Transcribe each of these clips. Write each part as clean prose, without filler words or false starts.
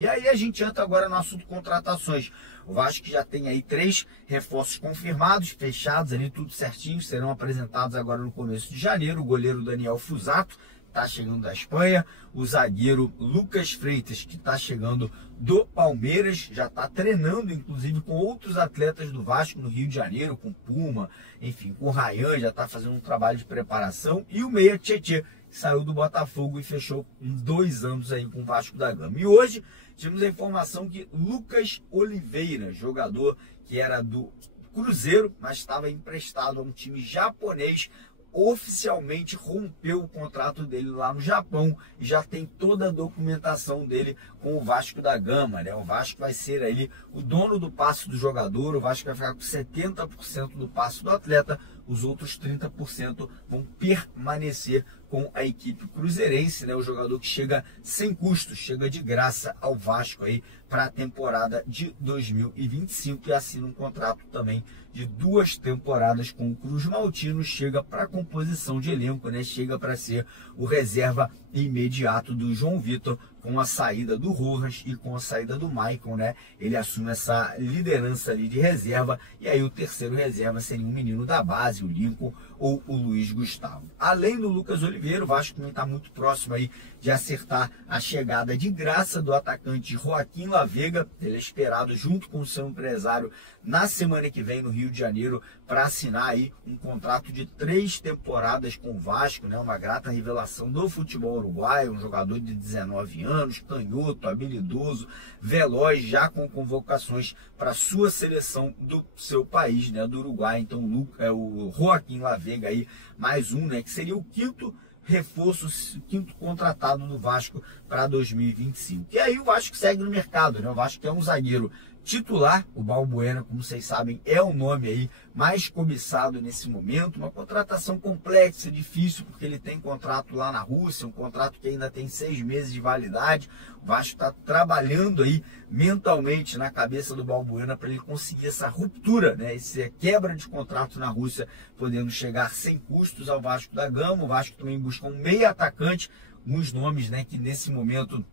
E aí a gente entra agora no assunto contratações. O Vasco já tem aí 3 reforços confirmados, fechados ali, tudo certinho, serão apresentados agora no começo de janeiro. O goleiro Daniel Fusato está chegando da Espanha, o zagueiro Lucas Freitas, que está chegando do Palmeiras, já está treinando inclusive com outros atletas do Vasco no Rio de Janeiro, com Puma, enfim, com o Ryan, já está fazendo um trabalho de preparação, e o meia Tietê, saiu do Botafogo e fechou 2 anos aí com o Vasco da Gama. E hoje tivemos a informação que Lucas Oliveira, jogador que era do Cruzeiro, mas estava emprestado a um time japonês, oficialmente rompeu o contrato dele lá no Japão e já tem toda a documentação dele com o Vasco da Gama, né? O Vasco vai ser aí o dono do passe do jogador, o Vasco vai ficar com 70% do passe do atleta, os outros 30% vão permanecer com a equipe cruzeirense, né? O jogador que chega sem custos, chega de graça ao Vasco aí para a temporada de 2025 e assina um contrato também de 2 temporadas com o Cruz Maltino, chega para a composição de elenco, né? Chega para ser o reserva imediato do João Vitor, com a saída do Rojas e com a saída do Maicon, né? Ele assume essa liderança ali de reserva, e aí o terceiro reserva seria um menino da base, o Lincoln ou o Luiz Gustavo. Além do Lucas Oliveira, o Vasco também está muito próximo aí de acertar a chegada de graça do atacante Joaquim Lavega. Ele é esperado junto com o seu empresário na semana que vem no Rio de Janeiro para assinar aí um contrato de 3 temporadas com o Vasco, né? Uma grata revelação do futebol uruguaio, um jogador de 19 anos, canhoto, habilidoso, veloz, já com convocações para sua seleção do seu país, né? Do Uruguai. Então o Joaquim Lavega aí, mais um, né? Que seria o 5º reforço, o 5º contratado do Vasco para 2025. E aí o Vasco segue no mercado, né? O Vasco é um zagueiro titular, o Balbuena, como vocês sabem, é o nome aí mais cobiçado nesse momento. Uma contratação complexa, difícil, porque ele tem contrato lá na Rússia, um contrato que ainda tem 6 meses de validade. O Vasco está trabalhando aí mentalmente na cabeça do Balbuena para ele conseguir essa ruptura, né? Essa quebra de contrato na Rússia, podendo chegar sem custos ao Vasco da Gama. O Vasco também busca um meia atacante, alguns nomes, né, que nesse momento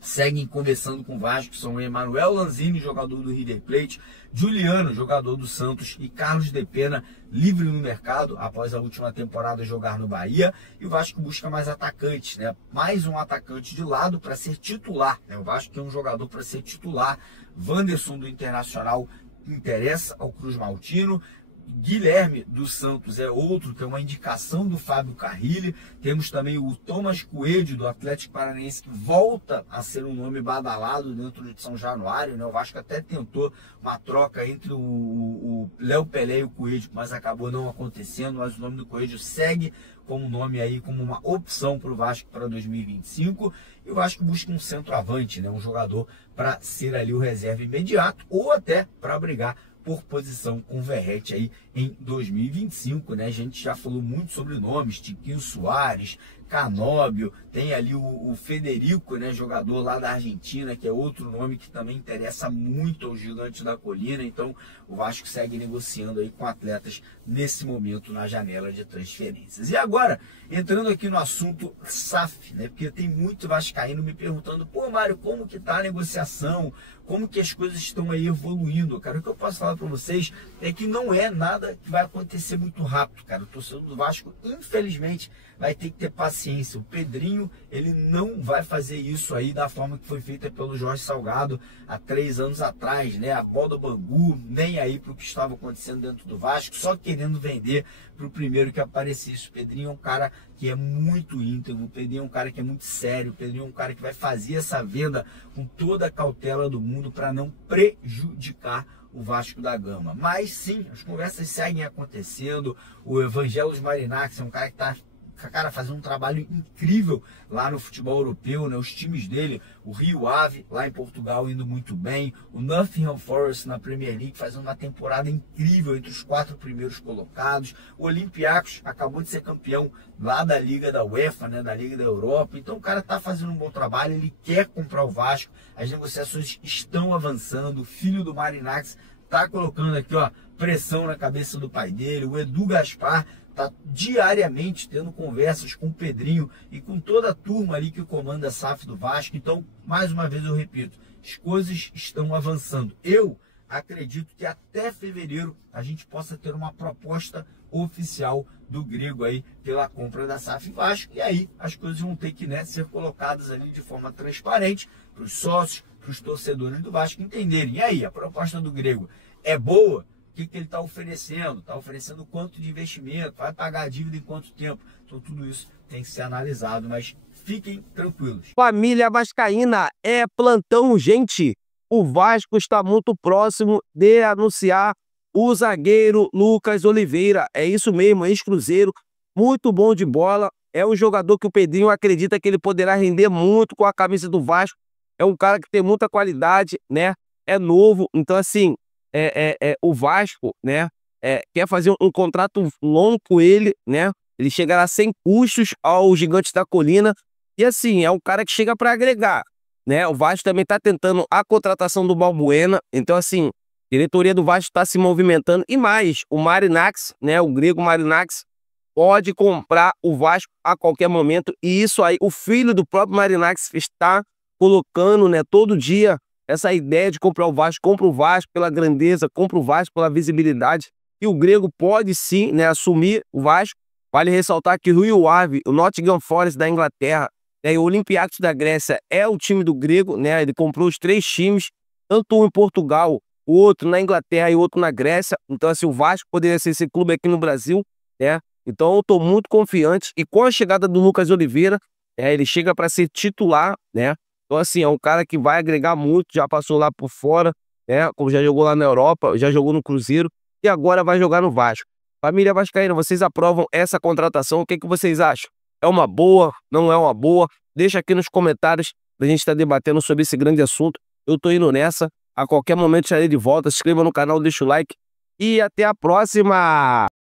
seguem conversando com o Vasco, são o Emanuel Lanzini, jogador do River Plate, Juliano, jogador do Santos, e Carlos de Pena, livre no mercado após a última temporada jogar no Bahia. E o Vasco busca mais atacantes, né? Mais um atacante de lado para ser titular, né? O Vasco tem um jogador para ser titular. Wanderson do Internacional interessa ao Cruz Maltino. Guilherme dos Santos é outro, que é uma indicação do Fábio Carrilli. Temos também o Thomas Coelho, do Atlético Paranaense, que volta a ser um nome badalado dentro de São Januário, né? O Vasco até tentou uma troca entre o Léo Pelé e o Coelho, mas acabou não acontecendo. Mas o nome do Coelho segue como nome aí, como uma opção para o Vasco para 2025. E o Vasco busca um centroavante, né? Um jogador para ser ali o reserva imediato, ou até para brigar por posição com o Verratti aí em 2025, né? A gente já falou muito sobre nomes, Tiquinho Soares, Canóbio, tem ali o Federico, né, jogador lá da Argentina, que é outro nome que também interessa muito ao Gigante da Colina. Então o Vasco segue negociando aí com atletas nesse momento na janela de transferências. E agora, entrando aqui no assunto SAF, né, porque tem muito vascaíno me perguntando: pô, Mário, como que tá a negociação? Como que as coisas estão aí evoluindo, cara? O que eu posso falar para vocês é que não é nada que vai acontecer muito rápido, cara. O torcedor do Vasco, infelizmente, vai ter que ter paciência. O Pedrinho, ele não vai fazer isso aí da forma que foi feita pelo Jorge Salgado há 3 anos atrás, né? A bola do Bangu, nem aí para o que estava acontecendo dentro do Vasco, só querendo vender para o primeiro que aparecesse. O Pedrinho é um cara que é muito íntegro, o Pedrinho é um cara que é muito sério, o Pedrinho é um cara que vai fazer essa venda com toda a cautela do mundo para não prejudicar o Vasco da Gama. Mas sim, as conversas seguem acontecendo. O Evangelos Marinax é um cara que está fazendo um trabalho incrível lá no futebol europeu, né? Os times dele, o Rio Ave lá em Portugal indo muito bem, o Nottingham Forest na Premier League fazendo uma temporada incrível entre os 4 primeiros colocados, o Olympiacos acabou de ser campeão lá da Liga da UEFA, né? Da Liga da Europa. Então o cara tá fazendo um bom trabalho, ele quer comprar o Vasco, as negociações estão avançando, o filho do Marinax tá colocando aqui, ó, pressão na cabeça do pai dele, o Edu Gaspar tá diariamente tendo conversas com o Pedrinho e com toda a turma ali que comanda a SAF do Vasco. Então, mais uma vez eu repito, as coisas estão avançando. Eu acredito que até fevereiro a gente possa ter uma proposta oficial do Grego aí pela compra da SAF Vasco, e aí as coisas vão ter que, né, ser colocadas ali de forma transparente para os sócios, para os torcedores do Vasco entenderem. E aí, a proposta do Grego é boa? O que ele está oferecendo? Está oferecendo quanto de investimento? Vai pagar a dívida em quanto tempo? Então tudo isso tem que ser analisado, mas fiquem tranquilos. Família vascaína, é plantão urgente. O Vasco está muito próximo de anunciar o zagueiro Lucas Oliveira. É isso mesmo, ex-Cruzeiro, muito bom de bola. É um jogador que o Pedrinho acredita que ele poderá render muito com a camisa do Vasco. É um cara que tem muita qualidade, né? É novo, então assim, o Vasco, né, quer fazer um contrato longo com ele, né? Ele chegará sem custos ao Gigantes da Colina. E assim, é um cara que chega para agregar, né? O Vasco também está tentando a contratação do Balbuena. Então assim, a diretoria do Vasco está se movimentando. E mais, o Marinakis, né, o grego Marinakis, pode comprar o Vasco a qualquer momento. E isso aí, o filho do próprio Marinakis está colocando, né, todo dia essa ideia de comprar o Vasco. Compra o Vasco pela grandeza, compra o Vasco pela visibilidade. E o grego pode sim, né, assumir o Vasco. Vale ressaltar que o Rio Ave, o Nottingham Forest da Inglaterra, né, e o Olympiacos da Grécia é o time do grego, né? Ele comprou os 3 times, tanto um em Portugal, o outro na Inglaterra e o outro na Grécia. Então assim, o Vasco poderia ser esse clube aqui no Brasil, né? Então eu estou muito confiante. E com a chegada do Lucas Oliveira, ele chega para ser titular, né? Então assim, é um cara que vai agregar muito, já passou lá por fora, né? Como já jogou lá na Europa, já jogou no Cruzeiro e agora vai jogar no Vasco. Família vascaína, vocês aprovam essa contratação? O que vocês acham? É uma boa? Não é uma boa? Deixa aqui nos comentários pra gente estar debatendo sobre esse grande assunto. Eu tô indo nessa. A qualquer momento estarei de volta. Se inscreva no canal, deixa o like. E até a próxima!